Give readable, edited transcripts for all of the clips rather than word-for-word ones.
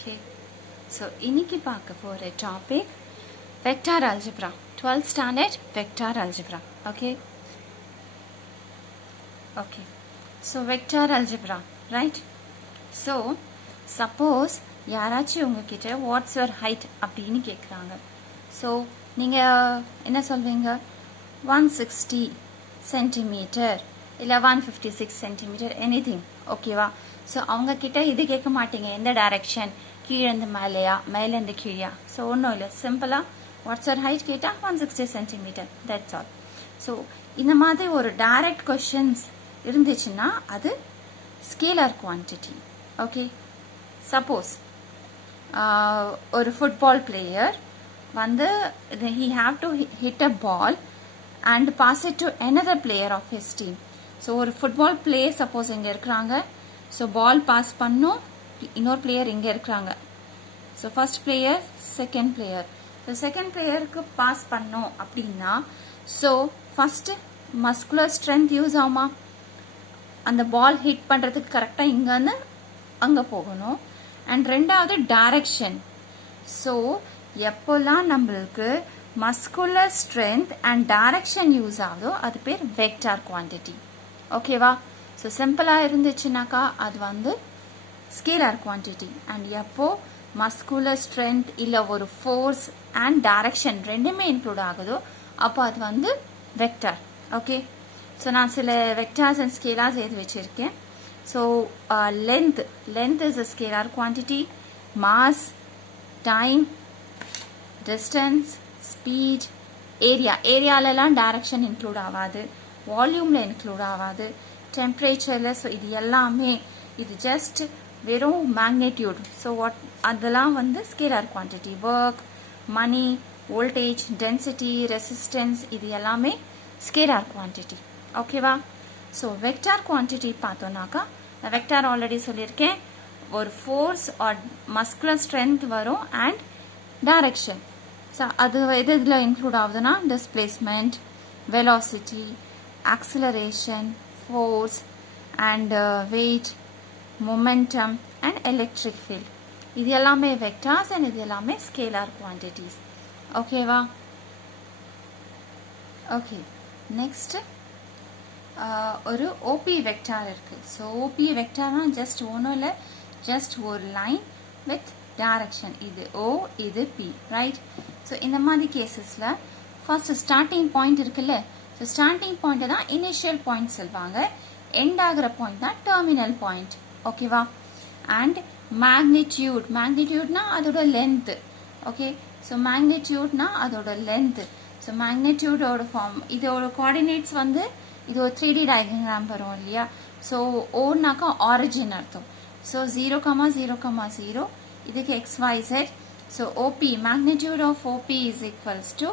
Okay, so இன்னைக்கு பார்க்க போற topic vector algebra, 12th standard vector algebra. Okay, so vector algebra, right? So suppose யாராச்சும் உங்ககிட்ட what's your height அப்படின்னு கேட்குறாங்க. ஸோ நீங்கள் என்ன சொல்வீங்க? 160 சென்டிமீட்டர் இல்லை 156 சென்டிமீட்டர் எனிதிங், ஓகேவா? ஸோ அவங்கக்கிட்ட இது கேட்க மாட்டீங்க, எந்த டைரக்ஷன், கீழேருந்து மேலேயா மேலேருந்து கீழே. ஸோ ஒன்றும் இல்லை, சிம்பிளாக வாட்ஸ் யுவர் ஹைட் கேட்டால் 160 சென்டிமீட்டர், தட்ஸ் ஆல். ஸோ இந்த மாதிரி ஒரு டைரக்ட் கொஷின்ஸ் இருந்துச்சுன்னா அது ஸ்கேலார் குவான்டிட்டி. ஓகே, சப்போஸ் ஒரு ஃபுட்பால் பிளேயர் வந்து he have to hit a ball and pass it to another player of his team. So ஒரு football player suppose இங்கே இருக்கிறாங்க, ஸோ பால் பாஸ் பண்ணும், இன்னொரு பிளேயர் இங்கே இருக்கிறாங்க. So first player second player, so second பிளேயருக்கு pass பண்ணோம் அப்படின்னா so first muscular strength use ஆகுமா? அந்த பால் ஹிட் பண்ணுறதுக்கு கரெக்டாக இங்கேருந்து அங்கே போகணும். அண்ட் ரெண்டாவது டைரக்ஷன். ஸோ எப்போல்லாம் நம்மளுக்கு muscular strength and direction use ஆகுதோ அது பேர் வெக்டார் குவான்டிட்டி, ஓகேவா? ஸோ சிம்பிளாக இருந்துச்சுனாக்கா அது வந்து ஸ்கேலார் குவான்டிட்டி. அண்ட் எப்போ மஸ்குலர் ஸ்ட்ரென்த் இல்லை ஒரு ஃபோர்ஸ் அண்ட் டைரக்ஷன் ரெண்டுமே இன்க்ளூட் ஆகுதோ அப்போ அது வந்து வெக்டார். ஓகே, ஸோ நான் சில வெக்டார்ஸ் அண்ட் ஸ்கேலார்ஸ் எழுதி வச்சுருக்கேன். So length is a scalar quantity, mass, time, distance, speed, ஏரியாலலாம் டைரக்ஷன் இன்க்ளூட் ஆகாது, வால்யூமில் இன்க்ளூட் ஆகாது, டெம்பரேச்சரில். ஸோ இது எல்லாமே இது ஜஸ்ட் வெறும் மேக்னெட்யூட். ஸோ அதெல்லாம் வந்து scalar quantity. Work, money, voltage, density, resistance, இது எல்லாமே ஸ்கேலார் குவான்டிட்டி, ஓகேவா? ஸோ வெக்டார் குவான்டிட்டி பார்த்தோன்னாக்கா, நான் வெக்டார் ஆல்ரெடி சொல்லியிருக்கேன், ஒரு ஃபோர்ஸ் ஆர் மஸ்குலர் ஸ்ட்ரென்த் வரும் அண்ட் டைரக்ஷன். ஸோ அது எது இதில் இன்க்ளூட் ஆகுதுன்னா displacement, velocity, acceleration, force and weight, momentum and electric field. இது எல்லாமே வெக்டார்ஸ் அண்ட் இது எல்லாமே ஸ்கேலார் குவான்டிட்டிஸ், ஓகேவா? ஓகே, நெக்ஸ்ட் ஒரு ஓபி வெக்டார் இருக்குது. ஸோ ஓபி வெக்டார்னா ஜஸ்ட் ஒன்றும் இல்லை, ஜஸ்ட் ஒரு லைன் வித் டைரக்ஷன். இது ஓ, இது பி, ரைட்? ஸோ இந்த மாதிரி கேசஸில் ஃபர்ஸ்ட் ஸ்டார்டிங் பாயிண்ட் இருக்குல்ல, ஸோ ஸ்டார்டிங் பாயிண்ட்டை தான் இனிஷியல் பாயிண்ட் சொல்வாங்க, எண்ட் ஆகிற பாயிண்ட் தான் டெர்மினல் பாயிண்ட், ஓகேவா? அண்ட் மேக்னிடியூட்னா அதோட லென்த்து, ஓகே? ஸோ மேக்னிடியூட்னா அதோட லென்த்து. ஸோ மேக்னிடியூடோட ஃபார்ம், இதோட கோஆர்டினேட்ஸ் வந்து இது ஒரு 3D டயக்ராம் வரும் இல்லையா? ஸோ ஓனாக்கா ஆரிஜின் அர்த்தம். ஸோ 0,0,0 இதுக்கு XYZ. So OP, magnitude of OP is equals to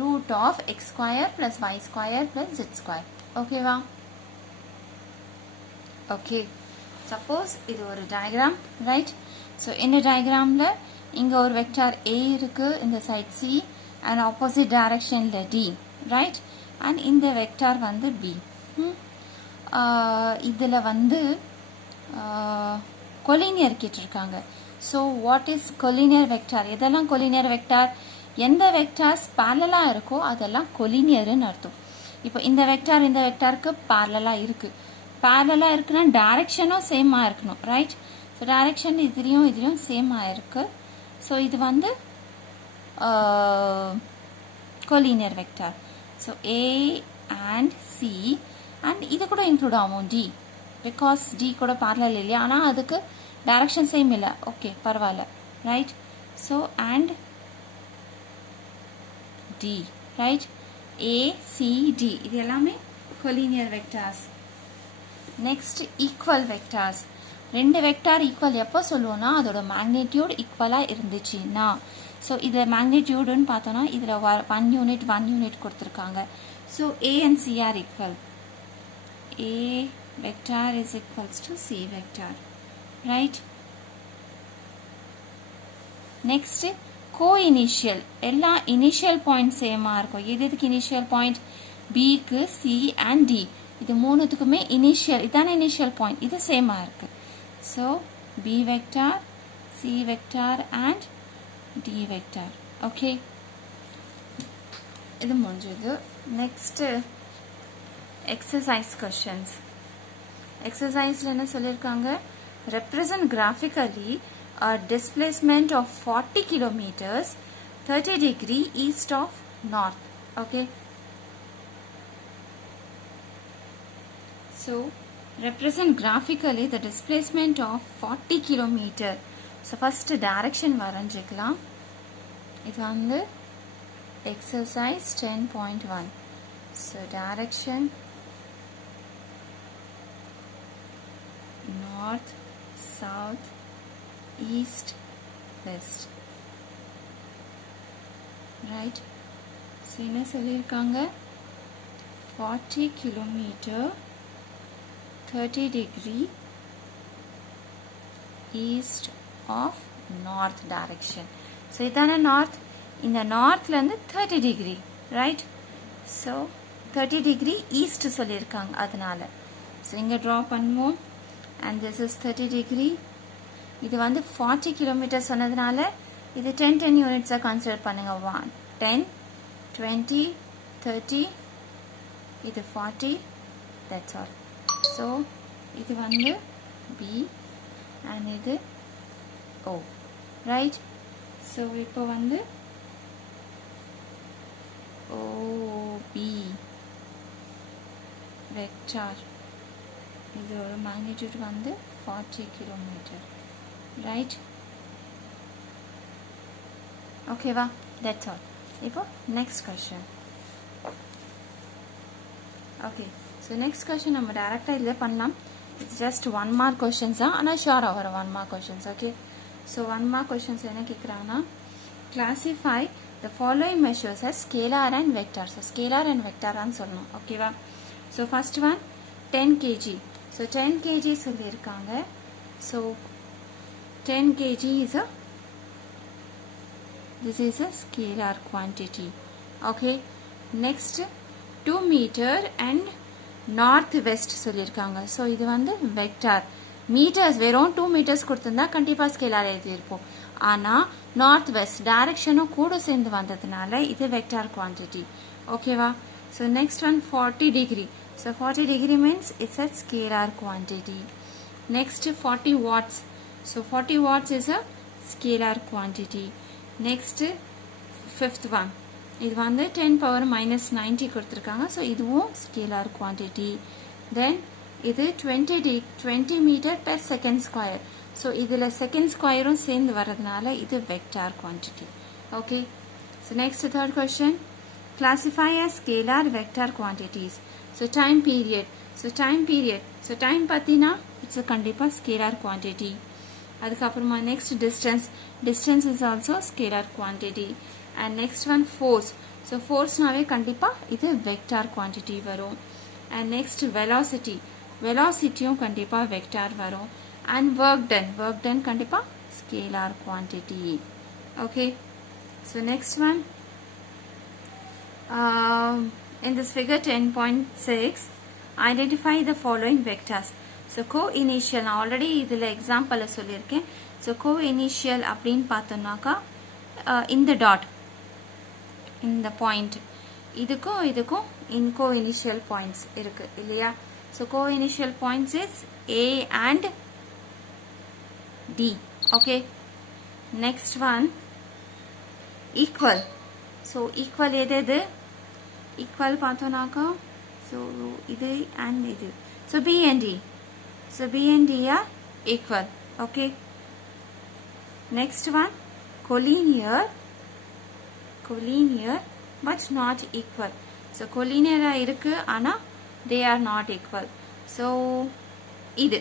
root of X square plus Y square plus Z square, ஓகேவா? ஓகே, சப்போஸ் இது ஒரு டயக்ராம், ரைட்? ஸோ இந்த டயக்ராமில் இங்கே ஒரு வெக்டார் A இருக்கு, இந்த சைட் C அண்ட் ஆப்போசிட் டைரக்ஷனில் D, ரைட்? அண்ட் இந்த வெக்டார் வந்து B. இதில் வந்து கொலினியர் கேட்டிருக்காங்க. So what is collinear vector? எதெல்லாம் கொலினியர் வெக்டார்? எந்த வெக்டார்ஸ் பேரலாக இருக்கோ அதெல்லாம் கொலினியர்னு அர்த்தம். இப்போ இந்த வெக்டார் இந்த வெக்டாருக்கு பேரலாக இருக்குது. பேரலாக இருக்குன்னா டைரக்ஷனும் சேமாக இருக்கணும், ரைட்? ஸோ டைரக்ஷன் இதுலேயும் சேமாக இருக்குது. ஸோ இது வந்து collinear vector. So A and C and இது கூட இன்க்ளூட் ஆகும் D, பிகாஸ் D கூட parallel இல்லையா, ஆனால் அதுக்கு டைரக்ஷன் சேம் இல்லை, ஓகே பரவாயில்ல, right? So and D, right? A, C, D இது எல்லாமே collinear vectors. Next equal vectors. ரெண்டு வெக்டார் ஈக்குவல் எப்போ சொல்லுவோம்னா அதோட மேக்னிடியூட் ஈக்குவலாக இருந்துச்சுன்னா. ஸோ இதில் மேக்னிடியூடுன்னு பார்த்தோன்னா இதில் 1 யூனிட் கொடுத்துருக்காங்க. So A and C are equal. A vector is equals to C vector, right? Next, co-initial. எல்லா இனிஷியல் பாயிண்ட் சேமாக இருக்கும். எதுக்கு இனிஷியல் பாயிண்ட்? Bக்கு C and D. இது மூணுத்துக்குமே இனிஷியல், இதான இனிஷியல் பாயிண்ட், இது சேமாக இருக்குது. So B vector, C vector and D vector. Okay, இது முடிஞ்சது. Next exercise questions. Exerciseல என்ன சொல்லிருக்காங்க? Represent graphically a displacement of 40 kilometers 30 degree east of north. Okay, so represent graphically the displacement of 40 kilometer. So first direction வரைஞ்சிக்கலாம். இது வந்து exercise 10.1. so direction north, south, east, west. Right? So என்ன சொல்லிருக்காங்க? 40 kilometer 30 degree east of north direction. So இதான north. இந்த northல இருந்து 30 degree. Right? So 30 degree east சொல்லிருக்காங்க அதனால. So இங்க draw பண்ணுவோம். And this is 30 degree. இது வந்து 40 kilometer சொன்னதுனால இது 10 units consider பண்ணுங்க. 1 10 20 30 இது 40. That's all. So இது வந்து B and இது O. Right? So இப்போ வந்து OB vector. இது ஒரு magnitude வந்து 40 kilometer. Right? Okay va? That's all. இப்போ next question. Okay, so next question நம்ம டைரக்டா இதே பண்ணலாம். It's just 1 mark questions தான். ஆனா ஷூரா வர 1 mark questions. Okay, so 1 mark questions என்ன கேக்குறாங்கன்னா classify the following measures as scalar and vector. So scalar and vector ஆன்னு சொல்லணும். ஓகேவா? So first one 10 kg. So 10 kg சொல்லிருக்காங்க. So 10 kg is a this is a scalar quantity. Okay, next 2 meter and north west சொல்லிருக்காங்க. So இது வந்து vector. meters வெறும் 2 meters கொடுத்திருந்தா கண்டிப்பா scalar எழுதியிருப்போம். ஆனா north west directionம் கூட சேர்ந்து வந்ததுனால இது vector quantity. ஓகேவா? So next one 40 degree. So 40 degree means it's a scalar quantity. Next 40 watts. So 40 watts is a scalar quantity. Next fifth one. இது வந்து 10 power minus 90 கொடுத்திருக்காங்க. So இதுவும் scalar quantity. Then இது 20 meter per second square. So இதுல second squareம் சேர்ந்து வரதுனால இது vector quantity. Okay. So next third question. Classify as scalar vector quantities. So time period. So time பாத்தீனா it's a கண்டிப்பா scalar quantity. அதுக்கப்புறமா next distance. Distance is also scalar quantity. And next one force. So force நாவே கண்டிப்பா இது vector quantity வரும். And next velocity. Velocityயும் கண்டிப்பா vector வரும். And work done கண்டிப்பா scalar quantity. Okay. So next one. In this figure 10.6, identify the following vectors. So co-initial நான் already இதுல example சொல்லிருக்கேன். So co-initial அப்படின்னு பார்த்தோம்னாக்கா இந்த dot இந்த point இதுக்கும் in co-initial points இருக்கு இல்லையா? So co-initial points is A and D. Okay. Next one equal. So equal எது? Equal பார்த்தோம்னாக்கா so இது and இது. So B and D. So B and D are equal. Okay. Next one collinear but not equal. So collinear இருக்கு ஆனா they are not equal. So இது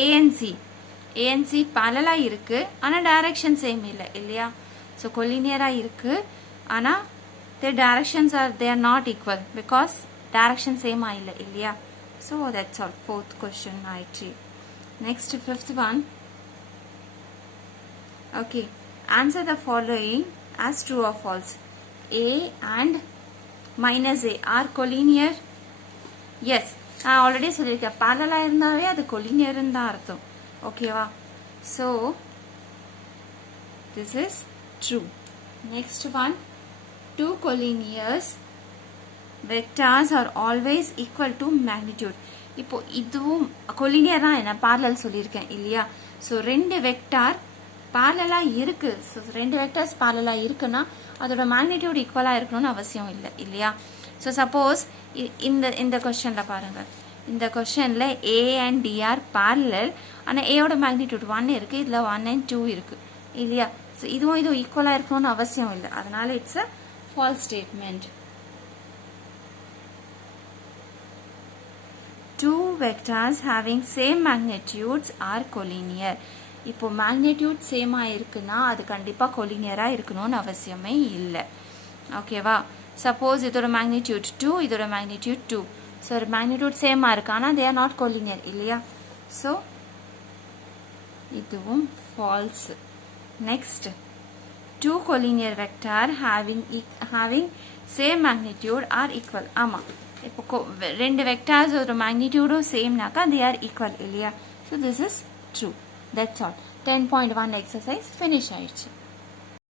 A and C parallel இருக்கு ஆனா direction same இல்லையா? So collinear இருக்கு ஆனா their directions they are not equal because direction same இல்லையா? So that's all. Fourth question ஆயிடுச்சு. Next fifth one. Okay, answer the following as true or false. A and minus A are collinear. Yes, நான் already சொல்லிருக்கேன் parallel இருந்தாவே அது collinear தான் அர்த்தம். ஓகேவா? So this is true. Next one, two collinears vectors are always equal to magnitude. இப்போ இதுவும் collinear தான் என்ன parallel சொல்லியிருக்கேன் இல்லையா. ஸோ ரெண்டு வெக்டார் parallel இருக்கு. ஸோ ரெண்டு வெக்டர்ஸ் parallel இருக்குன்னா அதோட மேக்னிடியூட் ஈக்குவலாக இருக்கணும்னு அவசியம் இல்லை இல்லையா. ஸோ சப்போஸ் இந்த கொஸ்டினில் பாருங்கள், இந்த கொஸ்டினில் A and D are parallel, ஆனால் ஏயோட மேக்னிடியூட் 1 இருக்குது, இதில் 1 and 2 இருக்குது இல்லையா. ஸோ இதுவும் ஈக்குவலாக இருக்கணும்னு அவசியம் இல்லை, அதனால it's a false statement. Two vectors having same magnitudes are collinear. இப்போ மேக்னிடியூட் சேமாக இருக்குன்னா அது கண்டிப்பாக கொலினியராக இருக்கணும்னு அவசியமே இல்லை. ஓகேவா. சப்போஸ் இதோட மேக்னிடியூட் 2, இதோட மேக்னிடியூட் 2. ஸோ ஒரு மேக்னிடியூட் சேமாக இருக்கு, ஆனால் தே ஆர் நாட் கொலினியர் இல்லையா. ஸோ இதுவும் false. Next, two collinear vector having same magnitude are equal. ஆமாம், இப்போ ரெண்டு வெக்டார்ஸ் ஒரு மேக்னிடியூடும் சேம்னாக்கா they are equal இல்லையா. So this is true. That's all. 10.1 exercise finish ஆயிடுச்சு.